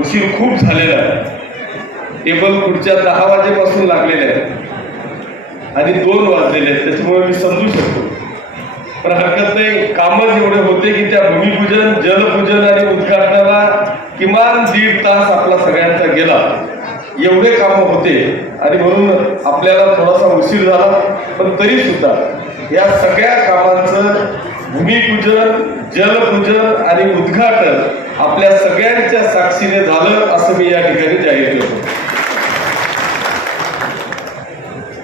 उशीर खूप झालेला आहे. टेबल पुढच्या 10 वाजेपासून लागलेले आहेत आणि 2 वाजलेले आहेत, त्याच्यामुळे मी समजू शकतो. पण हरकत नाही, कामच एवढे होते की त्या भूमिपूजन, जलपूजन आणि उद्घाटनाला किमान 1.5 तास आपला सगळ्यांचा गेला. एवढे कामं होते आणि म्हणून आपल्याला थोडासा उशीर झाला. पण तरी सुद्धा या सगळ्या कामांचं भूमिपूजन, जलपूजन आणि उद्घाटन आपल्या सगळ्यांच्या साक्षीने झालं असं मी या ठिकाणी जाहीर करतो.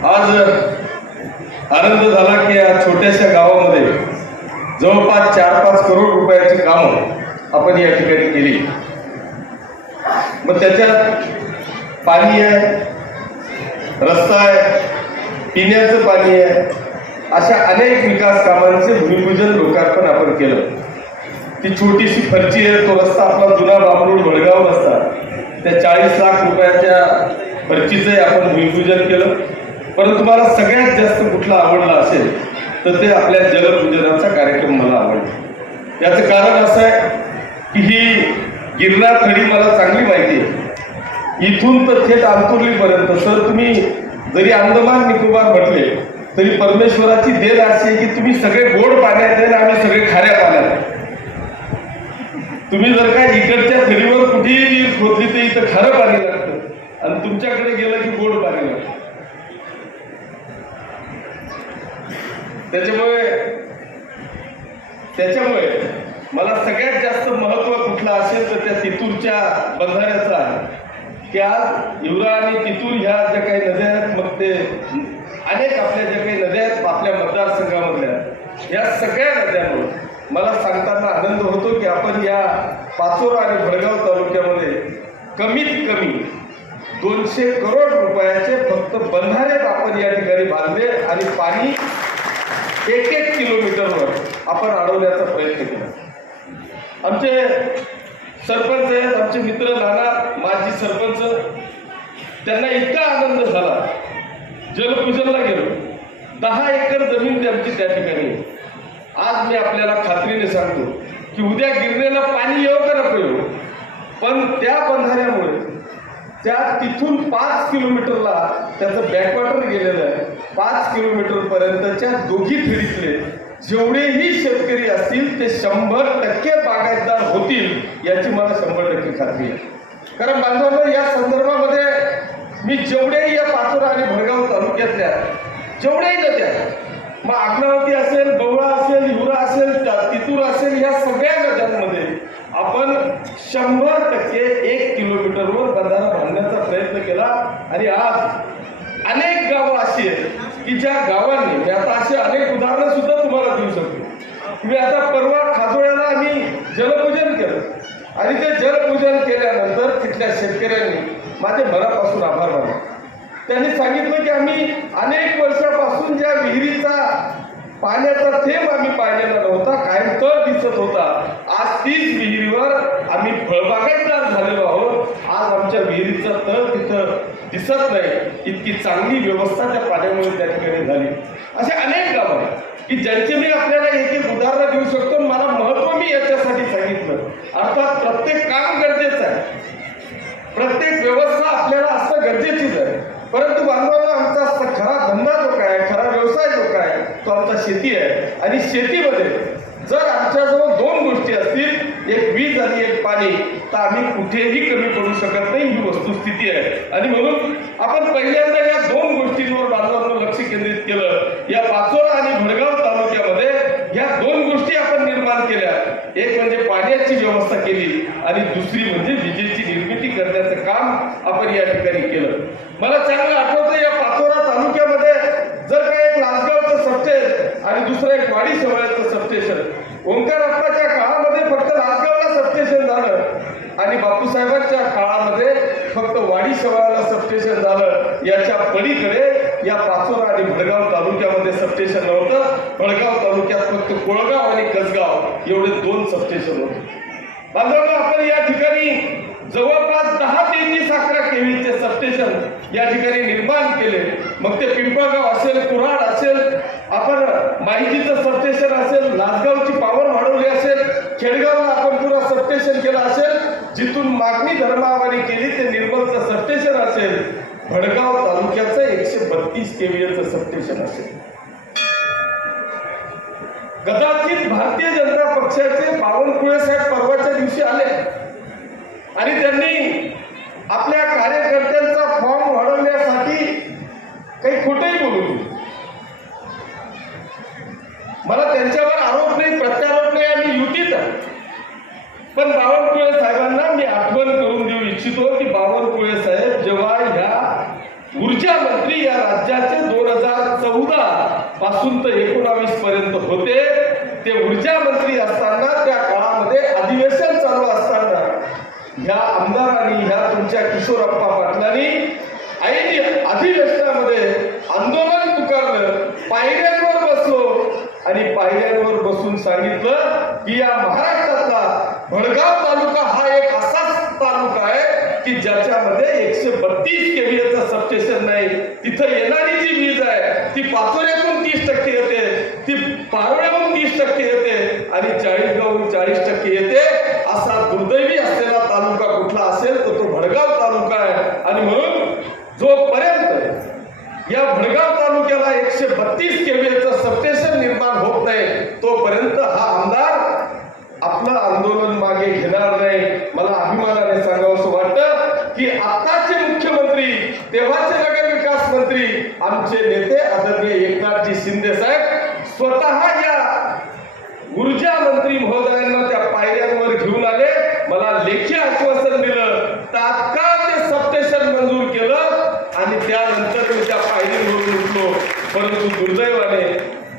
आज आनंद झाला की या छोट्याशा गावामध्ये जवळपास 4-5 करोड रुपयाची कामं आपण या ठिकाणी केली. मग त्याच्यात पाणी आहे, रस्ता आहे, पिण्याचं पाणी आहे, अशा अनेक विकास कामांचे भूमिपूजन, लोकार्पण आपण केलं. ती छोटीशी फरची आहे, तो रस्ता आपला जुना बाबरूड वडगाव रस्ता, त्या 40 लाख रुपयाच्या फरचीचंही आपण भूमिपूजन केलं. परंतु मला सगळ्यात जास्त कुठला आवडला असेल तर ते आपल्या जलपूजनाचा कार्यक्रम मला आवडला. याचं कारण असं आहे की ही गिरनार खडी मला चांगली माहिती आहे. इथून तर थेट अंतुर्लीपर्यंत. सर, तुम्ही जरी अंदमान निकोबार म्हटले तरी परमेश्वराची देण अशी आहे की तुम्ही सगळे गोड पाण्यात आहे आणि आम्ही सगळे खाऱ्या पाण्यात आहे. तुम्ही जर का इकडच्या खडीवर कुठेही खोदली तर इथं खारं पाणी लागतं आणि तुमच्याकडे गेलं की गोड पाणी लागतं. त्याच्यामुळे मला सगळ्यात जास्त महत्व कुठलं असेल तर त्या तितूरच्या बंधाऱ्याचं आहे की आज युरा आणि तितूर ह्या ज्या काही नद्या आहेत, मग ते अनेक आपल्या ज्या काही नद्या आहेत आपल्या मतदारसंघामधल्या, या सगळ्या नद्यांवर मला सांगताना आनंद होतो की आपण या पाचोरा आणि भडगाव तालुक्यामध्ये कमीत कमी 200 करोड रुपयाचे फक्त बंधारे आपण या ठिकाणी बांधले आणि पाणी 1-1 किलोमीटरवर आपण अडवण्याचा प्रयत्न केला. आमचे सरपंच आहेत, आमचे मित्र नाना माजी सरपंच, त्यांना इतका आनंद झाला. जलपूजनला गेलो, 10 एकर जमीन त्यांची त्या ठिकाणी. आज मी आपल्याला खात्रीने सांगतो की उद्या गिरणेला पाणी येऊ का नको येऊ, पण त्या बंधाऱ्यामुळे त्या तिथून 5 किलोमीटरला त्याचं बॅकवॉटर गेलेलं आहे. 5 किलोमीटर पर्यंतच्या दोघी खेडीतले जेवढेही शेतकरी असतील ते 100% बागायतदार होतील याची मला 100% खात्री आहे. कारण बांधवांनो, या संदर्भामध्ये मी जेवढेही या पाचोरा आणि भडगाव तालुक्यातल्या जेवढेही नद्या, मग आग्नावती असेल, गवळा असेल, युरा असेल, तितूर असेल, या सगळ्या नद्यांमध्ये आपण 100% 1 किलोमीटरवर बंधारा बांधण्याचा प्रयत्न केला. आणि आज अनेक गावं अशी आहेत की ज्या गावांनी, मी आता अशी अनेक उदाहरणं सुद्धा तुम्हाला देऊ शकतो. मी आता परवा खाजोळ्याला आम्ही जलपूजन केलं आणि ते जलपूजन केल्यानंतर तिथल्या शेतकऱ्यांनी माझे मनापासून आभार मानले. त्यांनी सांगितलं की आम्ही अनेक वर्षापासून ज्या विहिरीचा पाण्याचा थेंब आम्ही पाहिलेला नव्हता, कायम तळ दिसत होता, आज तीच विहिरीवर आम्ही फळबागायतदार झालेलो आहोत. आज आमच्या विहिरीचा तळ तिथं दिसत नाही, इतकी चांगली व्यवस्था त्या पाण्यामुळे त्या ठिकाणी झाली. असे अनेक गाव आहेत की ज्यांचे मी आपल्याला एक उदाहरण देऊ शकतो. मला महत्व मी याच्यासाठी सांगितलं, अर्थात प्रत्येक काम गरजेचं आहे, प्रत्येक व्यवस्था आपल्याला असणं गरजेचीच आहे. परंतु बांधवांना आमचा खरा धंदा जो काय, खरा व्यवसाय जो काय, तो आमचा शेती आहे. आणि शेतीमध्ये जर आमच्याजवळ 2 गोष्टी असतील, एक वीज आणि एक पाणी, तर आम्ही कुठेही कमी पडू शकत नाही. ही वस्तुस्थिती आहे. आणि म्हणून आपण पहिल्यांदा या 2 गोष्टींवर बांधवांना लक्ष केंद्रित केलं. या पाचोरा आणि भडगाव तालुक्यामध्ये या 2 गोष्टी आपण निर्माण केल्या. एक म्हणजे पाण्याची व्यवस्था केली आणि दुसरी म्हणजे विजेची निर्मिती करण्याचं काम आपण या ठिकाणी केलं. मला चांगलं आठवतं, या पाचोरा तालुक्यामध्ये जर का एक लासगावचं सबस्टेशन आणि दुसरं एक वाडी शेवाळ्याचं सबस्टेशन, ओंकारप्पाच्या काळामध्ये फक्त लासगावला सबस्टेशन झालं आणि बापूसाहेबांच्या काळामध्ये फक्त वाडी शेवाळ्याला सबस्टेशन झालं. याच्या पलीकडे या पाचोरा आणि भडगाव तालुक्यामध्ये सबस्टेशन नव्हतं. भडगाव तालुक्यात फक्त कोळगाव आणि कसगाव एवढे 2 सबस्टेशन होते. बांधवांनो, आपण या ठिकाणी जवळपास 10 ते 11 केव्हीचे सबस्टेशन या ठिकाणी निर्माण केले. मग ते पिंपळगाव असेल, कुऱ्हाड असेल, आपण माहितीचं सबस्टेशन असेल, लासगावची पॉवर वाढवली असेल, खेडगावला आपण पुरा सबस्टेशन केलं असेल, जिथं जिथून मागणी धर्मावानी केली ते निर्मलचं सबस्टेशन असेल, भडगाव तालुक्याचं 132 केव्हीएचं सबस्टेशन असेल. कदाचित भारतीय जनता पक्षाचे बावनकुळे साहेब परवाच्या दिवशी आले आणि त्यांनी आपल्या कार्यकर्त्यांचा फॉर्म वाढवण्यासाठी काही खोटंही बोलू. मला त्यांच्यावर आरोप नाही, प्रत्यारोप नाही, आणि युतीत आहे. पण बावनकुळे साहेबांना मी आठवण करून देऊ इच्छितो की बावनकुळे साहेब जेव्हा ह्या ऊर्जा मंत्री या राज्याचे 2014 पासून तर 19 पर्यंत होते, ते ऊर्जा मंत्री असताना त्या काळामध्ये अधिवेशन चालू असताना ह्या आमदारांनी, ह्या तुमच्या किशोरप्पा पाटलांनी ऐन अधिवेशनामध्ये आंदोलन पुकारलं, पायऱ्यांवर बसलो आणि पायऱ्यांवर बसून सांगितलं की या महाराष्ट्रातला भडगाव तालुका हा एक असाच तालुका आहे की ज्याच्यामध्ये 132 केव्हीएचं सबस्टेशन नाही. तिथं येणारी जी वीज आहे ती पाचोऱ्यातून 30% येते, ती पारोळ्याहून 30% येते आणि 40गावहून 40% येते. असा दुर्दैवी असलेला तालुका कुठला असेल तर तो भडगाव तालुका आहे. आणि म्हणून जोपर्यंत या भडगाव तालुक्याला 132 केव्हीएचं सबस्टेशन निर्माण होत नाही तोपर्यंत हा आमदार आपलं आंदोलन मागे घेणार नाही. मला अभिमानाने सांगावंसं वाटतं की आताचे मुख्यमंत्री, तेव्हाचे नगर विकास मंत्री, आमचे नेते आदरणीय एकनाथजी शिंदे साहेब स्वतः या ऊर्जा मंत्री महोदयांना त्या पायऱ्यांवर घेऊन आले, मला लेखी आश्वासन दिलं, तात्काळ ते सबस्टेशन मंजूर केलं आणि त्यानंतर मी त्या पायरीवरून उठलो. परंतु दुर्दैवाने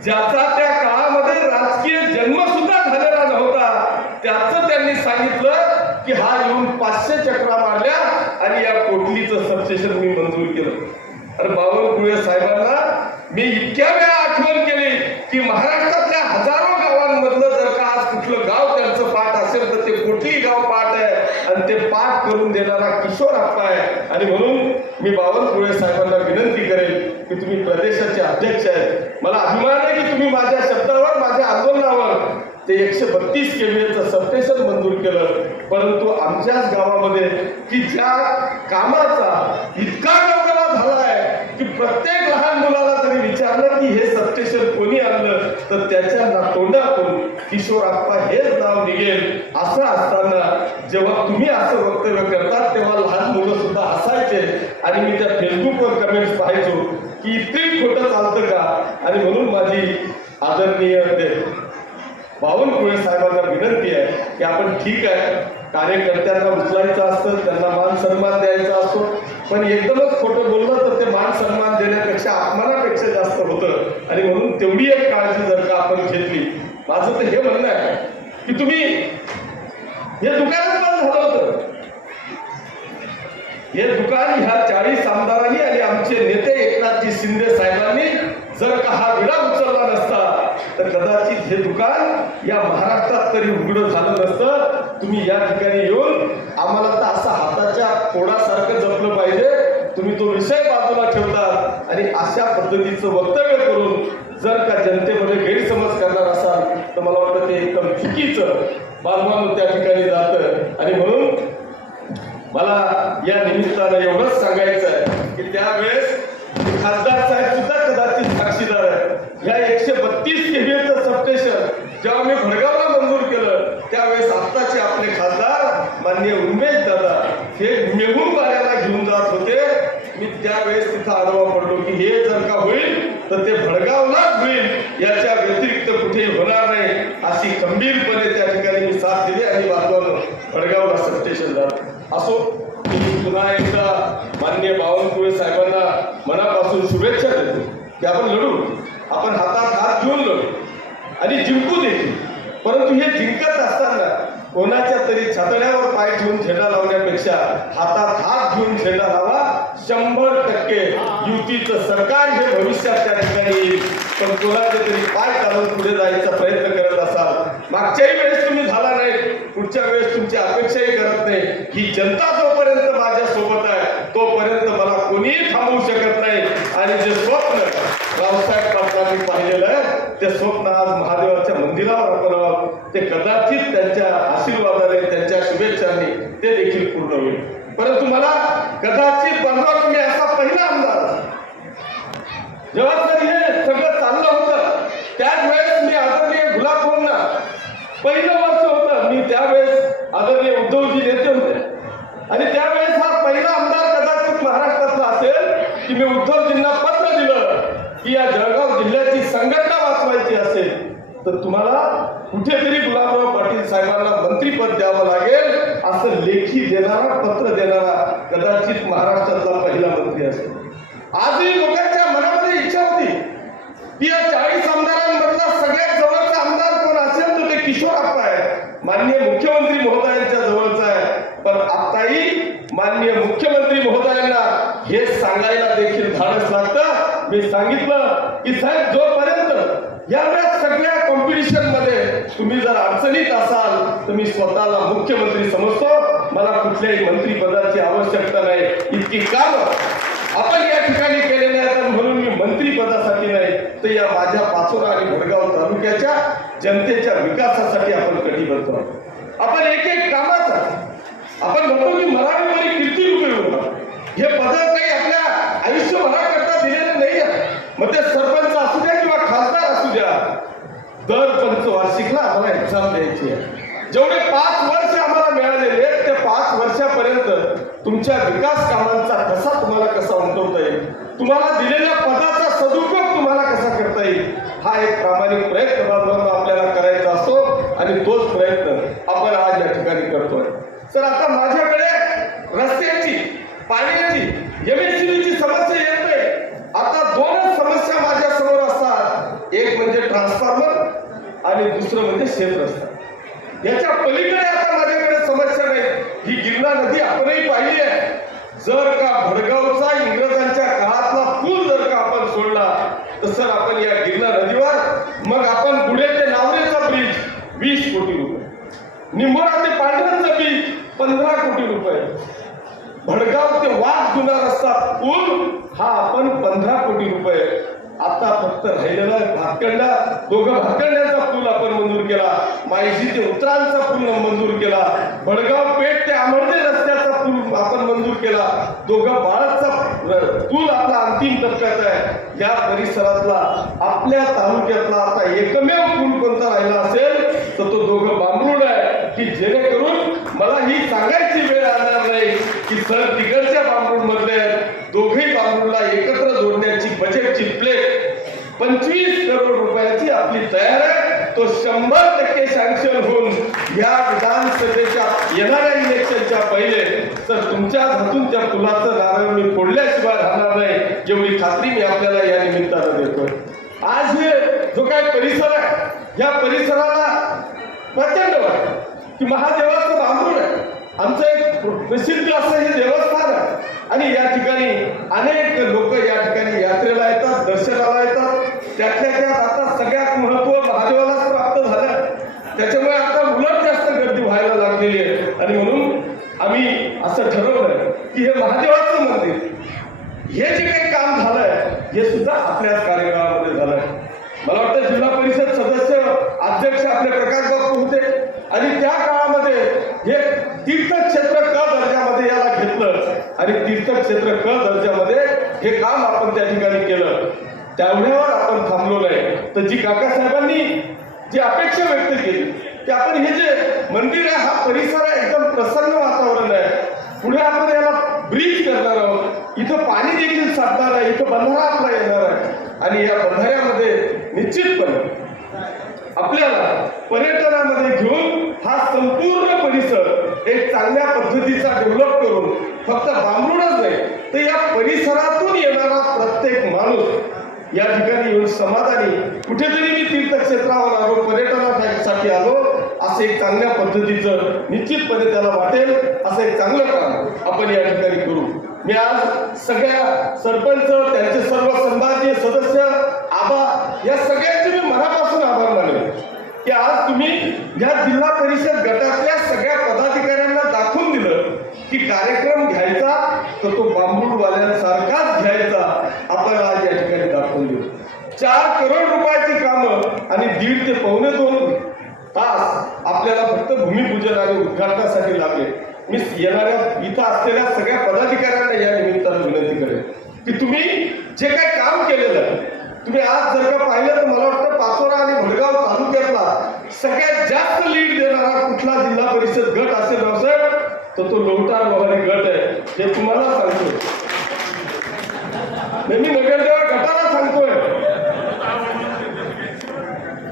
ज्याचा त्या काळामध्ये राजकीय जन्म सुद्धा झालेला नव्हता त्याचं त्यांनी सांगितलं की हा येऊन 500 चक्रा मारल्या आणि या कोटलीचं सबस्टेशन मी मंजूर केलं. अरे बावनकुळे साहेबांना मी इतक्या वेळा आठवण केली की महाराष्ट्रातल्या हजारो गावांमधलं जर का आज कुठलं गाव त्यांचं पाठ असेल तर ते कोटली गाव पाठ आहे आणि ते पाठ करून देणारा किशोरप्पा आहे. आणि म्हणून मी बावनकुळे साहेबांना विनंती करेल की तुम्ही प्रदेशाचे अध्यक्ष आहेत, मला अभिमान आहे की तुम्ही माझ्या शब्दावर, माझ्या आंदोलनावर ते 132 केव्हीएचं सबस्टेशन मंजूर केलं. परंतु आमच्याच गावामध्ये की ज्या कामाचा इतका गवगवा झाला आहे की प्रत्येक लहान मुलाला जरी विचारलं की हे सबस्टेशन कोणी आणलं तर त्याच्या तोंडातून किशोरप्पा हेच नाव निघेल. असं असताना जेव्हा तुम्ही असं वक्तव्य करतात तेव्हा लहान मुलं सुद्धा हसायचे आणि मी त्या फेसबुकवर कमेंट्स पाहायचो की इतकंही खोटं चालतं का. आणि म्हणून माझी आदरणीय बावनकुळे साहेबांना विनंती आहे की आपण ठीक आहे, कार्यकर्त्यांना उचलायचं असतं, त्यांना मान सन्मान द्यायचा असतो, पण एकदमच खोटं बोललं तर ते मान सन्मान देण्यापेक्षा अपमानापेक्षा जास्त होतं. आणि म्हणून तेवढी एक काळजी जर का आपण घेतली, माझं तर हे म्हणणं आहे की तुम्ही हे दुकानच बंद झालं होतं, हे दुकान ह्या 40 आमदारांनी आणि आमचे नेते एकनाथजी शिंदे साहेबांनी जर का हा विडा उचलला नसता तर कदाचित हे दुकान या महाराष्ट्रात तरी उघडं झालं नसतं. तुम्ही या ठिकाणी येऊन आम्हाला तर असं हाताच्या फोडासारखं जपलं पाहिजे, तुम्ही तो विषय बाजूला ठेवतात आणि अशा पद्धतीचं वक्तव्य करून जर का जनतेमध्ये गैरसमज करणार असाल तर मला वाटतं ते एकदम चुकीचं बालमानू त्या ठिकाणी जातं. आणि म्हणून मला या निमित्तानं एवढंच सांगायचं आहे की त्यावेळेस खासदार साहेब सुद्धा कदाचित साक्षीदार आहे. या 132 केव्हीएचं सबस्टेशन जेव्हा मी भडगावला मंजूर केलं त्यावेळेस आत्ताचे आपले खासदार माननीय उमेश दादा हे मेहून वाऱ्याला घेऊन जात होते. मी त्यावेळेस तिथं आडवा पडलो की हे जर का होईल तर ते भडगावलाच होईल, याच्या व्यतिरिक्त कुठे होणार नाही, अशी खंबीरपणे त्या ठिकाणी मी साथ दिली आणि वाचवलं, भडगावला सबस्टेशन झालं. असो, मी पुन्हा एकदा माननीय बावनकुळे साहेबांना मनापासून शुभेच्छा देतो की आपण लढू, आपण हातात हात घेऊन लढू आणि जिंकू देखील. परंतु हे जिंकत असताना कोणाच्या तरी छातड्यावर पाय ठेवून झेंडा लावण्यापेक्षा हातात हात घेऊन झेंडा लावा. 100% युतीचं सरकार हे भविष्यात त्या ठिकाणी येईल. पण कोणाचे तरी पाय काढून पुढे जायचा प्रयत्न करत असाल, मागच्याही वेळेस तुम्ही झाला नाही, पुढच्या वेळेस तुमची अपेक्षाही करत नाही. ही जनता जोपर्यंत माझ्या सोबत आहे तोपर्यंत मला कोणीही थांबवू शकत नाही. आणि जे स्वप्न रावसाहेब पाटलांनी पाहिलेलं आहे ते स्वप्न आज महादेवाच्या मंदिरावर आपण ते कदाचित त्यांच्या आशीर्वादाने, त्यांच्या शुभेच्छांनी ते देखील देखील पूर्ण होईल. परंतु मला कदाचित बांधवांनो मी असा पहिला आमदार जेव्हा तर हे सगळं चाललं होतं त्याच वेळेस मी आदरणीय गुलाब भाऊंना पहिलं वर्ष होतं मी त्यावेळेस आदरणीय उद्धवजी नेते होते आणि त्यावेळेस हा पहिला आमदार कदाचित महाराष्ट्रातला असेल की मी उद्धवजींना पत्र दिलं की या जळगाव जिल्ह्याची संघटना वाचवायची असेल तर तुम्हाला कुठेतरी गुलाबराव पाटील साहेबांना मंत्रीपद द्यावं लागेल असं लेखी देणारा पत्र देणारा कदाचित महाराष्ट्रातला पहिला मंत्री असेल. आजही लोकांच्या मनामध्ये इच्छा होती की या 40 आमदारांमधला सगळ्यात जवळचा आमदार कोण असेल तर ते किशोरप्पा आहे, माननीय मुख्यमंत्री महोदयांच्या जवळचा आहे. पण आताही माननीय मुख्यमंत्री महोदयांना हे सांगायला देखील धाडस लागतं. मी सांगितलं की साहेब जोपर्यंत या सगळ्या कॉम्पिटिशन मध्ये तुम्ही जर अडचणीत असाल तर मी स्वतःला मुख्यमंत्री समजतो, मला कुठल्याही मंत्रिपदाची आवश्यकता नाही. इतकी कामं आपण या ठिकाणी केलेले आहेत म्हणून मी मंत्रिपदासाठी नाही तर या माझ्या पाचोरा आणि भडगाव तालुक्याच्या जनतेच्या विकासासाठी आपण कटिबद्ध आहोत. आपण एक एक कामाचा आपण म्हणतो की मराठीमध्ये किती रुपये होतात हे पद काही आपल्या आयुष्यभराकरता दिलेलं नाही आहे. मग ते सरपंच असू द्या किंवा खासदार असू द्या, दर पंचवार्षिकला आम्हाला एक्झाम द्यायची आहे. जेवढे 5 वर्ष आम्हाला मिळालेले त्या 5 वर्षापर्यंत तुमच्या विकास कामांचा कसा तुम्हाला कसा उमटवता येईल, तुम्हाला दिलेल्या पदाचा सदुपयोग तुम्हाला कसा करता येईल हा एक प्रामाणिक प्रयत्न आपल्याला करायचा असतो आणि तोच प्रयत्न आपण आज या ठिकाणी करतोय. सर आता माझ्याकडे रस्त्याची पाण्याची एमएससीबीची समस्या येत नाही. आता 2च समस्या माझ्या समोर असतात, एक म्हणजे ट्रान्सफॉर्मर आणि दुसरं म्हणजे शेत रस्ता. याच्या पलीकडे आता माझ्याकडे समस्या नाही. ही गिरणा नदी आपणही पाहिली आहे. जर का भडगावचा इंग्रजांच्या काळातला पूल जर का आपण सोडला तर सर आपण या गिरणा नदीवर मग आपण पुढे ते नावरेचा ब्रिज 20 कोटी रुपये, निंबोरा ते पांढऱ्यांचा ब्रिज 15 कोटी रुपये, भडगाव ते वाघ जुना रस्ता पूल हा आपण 15 कोटी रुपये. आता फक्त राहिलेला भातखंडा 2 भातखंड्याचा पूल आपण मंजूर केला, मायजी ते उतरांचा पूल मंजूर केला, भडगाव पेठ ते आमर्दे रस्त्याचा पूल आपण मंजूर केला, 2 बाळाचा पूल आपला अंतिम टप्प्यात आहे. या परिसरातला आपल्या तालुक्यातला आता एकमेव पूल कोणता राहिला असेल तर तो 2 बांबरूड आहे की जेणेकरून मला ही सांगायची वेळ आणणार नाही की सर तिकडच्या बांबरूड मधले दोघेही बांबरूडला एकत्र जोडण्याची बजेटची प्लेट 25 करोड रुपयाची आपली तयार आहे. तो 100% सँक्शन होऊन या विधानसभेच्या येणाऱ्या इलेक्शनच्या पहिले तर तुमच्या हातून त्या पुलाचं नारळ मी फोडल्याशिवाय राहणार नाही एवढी खात्री मी आपल्याला या निमित्तानं देतोय. आज हे जो काय परिसर आहे या परिसराला प्रचंड वाटतं की महादेवाचं बांबरूड आहे, आमचं एक प्रसिद्ध असं हे देवस्थान आहे आणि या ठिकाणी अनेक लोक या ठिकाणी यात्रेला येतात, दर्शनाला येतात. त्यातल्या त्यात आता सगळ्यात महत्व महादेवालाच प्राप्त झालं, त्याच्यामुळे आता उलट जास्त गर्दी व्हायला लागलेली आहे. आणि म्हणून आम्ही असं ठरवलं की हे महादेवाचं मंदिर हे जे काही काम झालंय हे सुद्धा आपल्याच कार्यकाळामध्ये झालंय. मला वाटतं जिल्हा परिषद सदस्य अध्यक्ष आपले प्रकाश बापू होते आणि त्या काळामध्ये हे तीर्थक्षेत्र क दर्जामध्ये याला घेतलं आणि तीर्थक्षेत्र क दर्जामध्ये हे काम आपण त्या ठिकाणी केलं. त्यामुळेवर आपण थांबलो नाही तर जी काकासाहेबांनी जी अपेक्षा व्यक्त केली की आपण हे जे मंदिर आहे हा परिसर आहे एकदम प्रसन्न वातावरण आहे, पुढे आपण याला ब्रिज करणार आहोत, इथं पाणी देखील साधणार आहे, इथं बंधारा आपला येणार आहे आणि या बंधाऱ्यामध्ये निश्चितपणे आपल्याला पर्यटनामध्ये घेऊन हा संपूर्ण परिसर एक चांगल्या पद्धतीचा डेव्हलप करून फक्त बांबरूडच नाही तर या परिसरातून येणारा प्रत्येक माणूस या ठिकाणी येऊन समाधानी कुठेतरी मी तीर्थक्षेत्रावर आलो, पर्यटनासाठी आलो असं एक चांगल्या पद्धतीचं निश्चितपणे त्याला वाटेल असं एक चांगलं काम आपण या ठिकाणी करू. मी आज सगळ्या सरपंच त्यांचे सर्व संभाजीय सदस्य आबा या सगळ्यांचे मी मनापासून आभार मानले की आज तुम्ही या जिल्हा परिषद गटातल्या सगळ्या पदाधिकाऱ्यांना दाखवून दिलं की कार्यक्रम घ्यायचा तर तो बांबूडवाल्यांसारखाच घ्यायचा. आपण आज या ठिकाणी दाखवून दिलं. 4 करोड रुपयाची कामं आणि 1.5 ते पावणे 2 तास आपल्याला फक्त भूमिपूजन आणि उद्घाटनासाठी लागले. मी येणाऱ्या इथं असलेल्या सगळ्या पदाधिकाऱ्यांना या निमित्तानं विनंती करेन की तुम्ही जे काही काम केलेलं आहे, तुम्ही आज जर का पाहिलं तर मला वाटतं पाचोरा आणि भडगाव तालुक्यातला सगळ्यात जास्त लीड देणारा कुठला जिल्हा परिषद गट असेल साहेब, तर तो लोहटार लोहारी गट आहे. हे तुम्हाला सांगतो, मी नगरदेवा गटाला सांगतोय.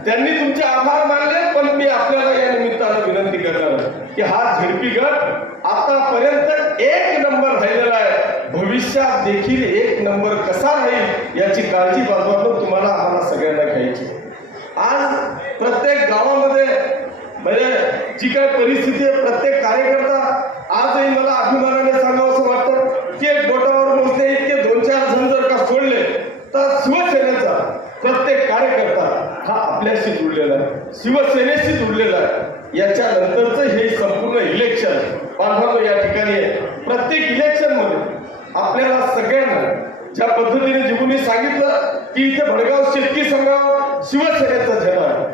त्यांनी तुमचे आभार मानले, पण मी आपल्याला या निमित्तानं विनंती करणार की हा झेडपी गट आतापर्यंत 1 नंबर राहिलेला आहे, भविष्यात देखील 1 नंबर कसा राहील याची काळजी बाजूला तुम्हाला आम्हाला सगळ्यांना घ्यायची. आज प्रत्येक गावामध्ये म्हणजे जी काय परिस्थिती आहे, प्रत्येक कार्यकर्ता आजही मला अभिमानाने सांगावं असं वाटतं की एक बोटावर मोजणे इतके 2-4 जण जर का सोडले तर शिवसेनेचा प्रत्येक कार्यकर्ता हा आपल्याशी जुडलेला आहे, शिवसेनेशी जुडलेला आहे. याच्यानंतरचं हे संपूर्ण इलेक्शन बांधवांनो या ठिकाणी आहे. प्रत्येक इलेक्शन मध्ये आपल्याला सगळ्यांना ज्या पद्धतीने जिबुनी सांगितलं की इथे भडगाव शेतकी संघावर शिवसेनेचा झेंडा आहे,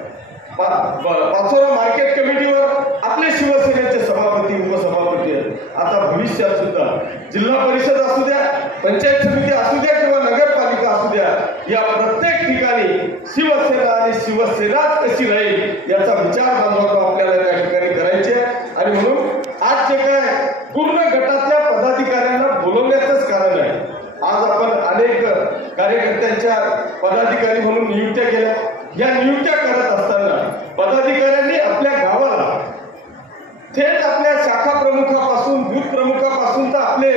पाचोरा मार्केट कमिटीवर आपले शिवसेनेचे सभापती उपसभापती आहेत. आता भविष्यात सुद्धा जिल्हा परिषद असू द्या, पंचायत समिती असू द्या किंवा नगरपालिका असू द्या, या प्रत्येक ठिकाणी शिवसेना आणि शिवसेनाच कशी राहील याचा विचार बांधवांनो आपल्याला त्या ठिकाणी करायचे. आणि म्हणून आज जे काय पूर्ण गटातल्या पदाधिकाऱ्यांना बोलवण्याचंच कारण आहे. आज आपण अनेक कार्यकर्त्यांच्या पदाधिकारी म्हणून नियुक्त्या केल्या. या नियुक्त्या करत असताना पदाधिकाऱ्यांनी आपल्या गावाला थेट आपल्या शाखा प्रमुखापासून बूथ प्रमुखापासून तर आपले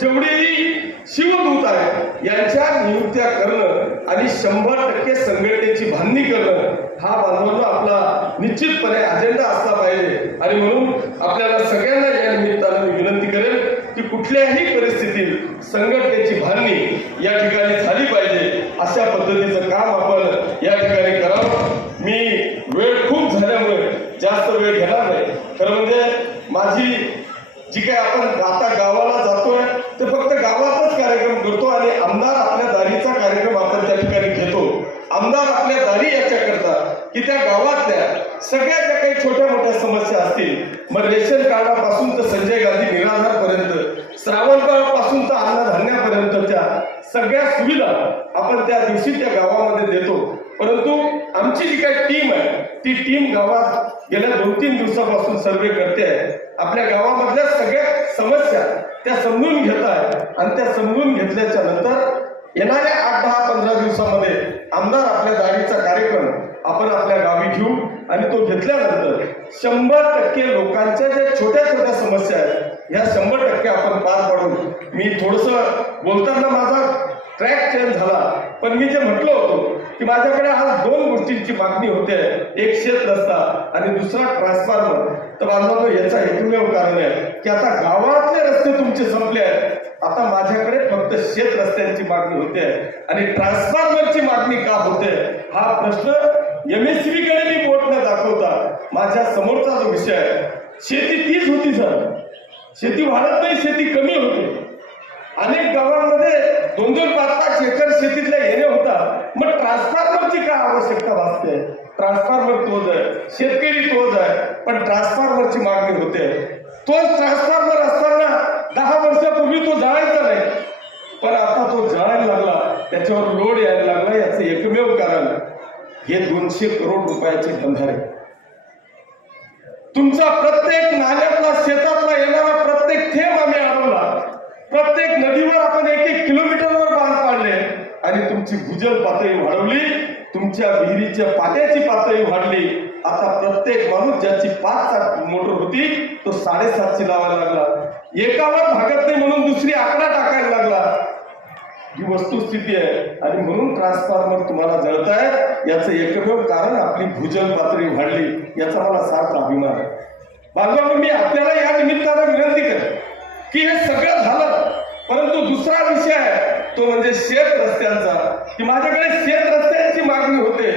जेवढेही शिवदूत आहेत यांच्या नियुक्त्या करणं आणि 100% संघटनेची बांधणी करणं हा बांधवांना आपला निश्चितपणे अजेंडा असला पाहिजे. आणि म्हणून आपल्याला सगळ्यांना या निमित्तानं मी विनंती करेन की कुठल्याही परिस्थितीत संघटनेची बांधणी या ठिकाणी झाली पाहिजे, अशा पद्धतीचं काम आपण या ठिकाणी करावं. मी वेळ खूप झाल्यामुळे जास्त वेळ घेणार नाही. खरं म्हणजे माझी जी काय आपण आता गावाला जातोय ते फक्त गावातच कार्यक्रम करतो आणि आमदार आपल्या दारीचा कार्यक्रम आपण त्या ठिकाणी घेतो. आमदार आपल्या दारी याच्या करता की त्या गावातल्या सगळ्या ज्या काही छोट्या मोठ्या समस्या असतील, मग रेशन कार्डापासून तर संजय गांधी निराधारपर्यंत, श्रावणबाळापासून तर अन्नधान्यापर्यंतच्या सगळ्या सुविधा आपण त्या दिवशी त्या गावामध्ये देतो. परंतु आमची जी काही टीम आहे ती टीम गावात गेल्या 2-3 दिवसापासून सर्वे करते आहे. आपल्या गावामधल्या सगळ्या समस्या त्या समजून घेत आहे आणि त्या समजून घेतल्याच्या नंतर येणाऱ्या 8-10-15 दिवसामध्ये आमदार आपल्या दारीचा कार्यक्रम आपण आपल्या गावी घेऊ आणि तो घेतल्यानंतर 100% लोकांच्या ज्या छोट्या छोट्या समस्या आहेत ह्या 100% आपण पार पाडू. मी थोडंसं बोलताना माझा ट्रॅक चेंज झाला, पण मी जे म्हटलं होतो की माझ्याकडे आज 2 गोष्टींची मागणी होते, एक शेत रस्ता आणि दुसरा ट्रान्सफॉर्मर. तर बांधवांनो याचा एकमेव कारण आहे की आता गावातले रस्ते तुमचे संपले आहेत, आता माझ्याकडे फक्त शेत रस्त्यांची मागणी होते आणि ट्रान्सफॉर्मरची मागणी का होते हा प्रश्न MSCB कडे मी बोट न दाखवता माझ्या समोरचा जो विषय आहे, शेती तीच होती सर, शेती वाढत नाही, शेती कमी होते. अनेक गावांमध्ये 2-2-5-5 एकर शेतीतल्या येणे होता. मग ट्रान्सफॉर्मरची काय आवश्यकता भासते? ट्रान्सफॉर्मर तोच आहे, शेतकरी तोच आहे, पण ट्रान्सफॉर्मरची मागणी होते. तोच ट्रान्सफॉर्मर असताना 10 वर्षापूर्वी तो जळायचा नाही, पण आता तो जळायला लागला, त्याच्यावर लोड यायला लागला. याचं एकमेव कारण हे 200 करोड रुपयाचे बंधारे. तुमचा प्रत्येक नाल्यातला शेतातला येणारा प्रत्येक थेंब आम्ही अडवला. प्रत्येक नदीवर आपण 1-1 किलोमीटरवर बांध काढले आणि तुमची भूजल पातळी वाढवली, तुमच्या विहिरीच्या पाण्याची पातळी वाढली. आता प्रत्येक माणूस ज्याची 5 मोटर होती तो 7.5ची लावायला लागला. एकावर भागत नाही म्हणून दुसरी आकडा टाकायला लागला. ही वस्तुस्थिती आहे आणि म्हणून ट्रान्सफॉर्मर तुम्हाला जळताय याचं एकमेव कारण आपली भूजल पातळी वाढली. याचा मला सार्थ अभिमान आहे. बांधवांनो, मी आपल्याला या निमित्तानं विनंती करेन की हे सगळं झालं, परंतु दुसरा विषय आहे तो म्हणजे शेत रस्त्यांचा. की माझ्याकडे शेत रस्त्यांची मागणी होते.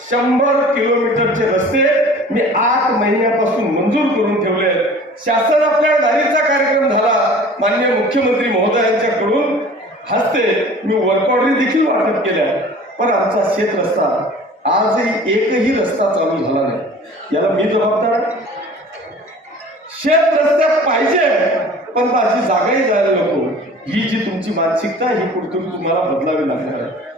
100 किलोमीटरचे रस्ते मी 8 महिन्यापासून मंजूर करून ठेवले. शासन आपल्या दारीचा कार्यक्रम झाला, माननीय मुख्यमंत्री महोदयांच्याकडून हस्ते मी वर्क ऑर्डर देखील वाटप केल्या, पण आमचा शेत रस्ता आजही एकही रस्ता चालू झाला नाही. याला मी जबाबदार. शेत रस्त्यात पाहिजे पण अशी जागाही जायला नको. ही जी तुमची मानसिकता ही कुठेतरी तुम्हाला बदलावी लागणार आहे.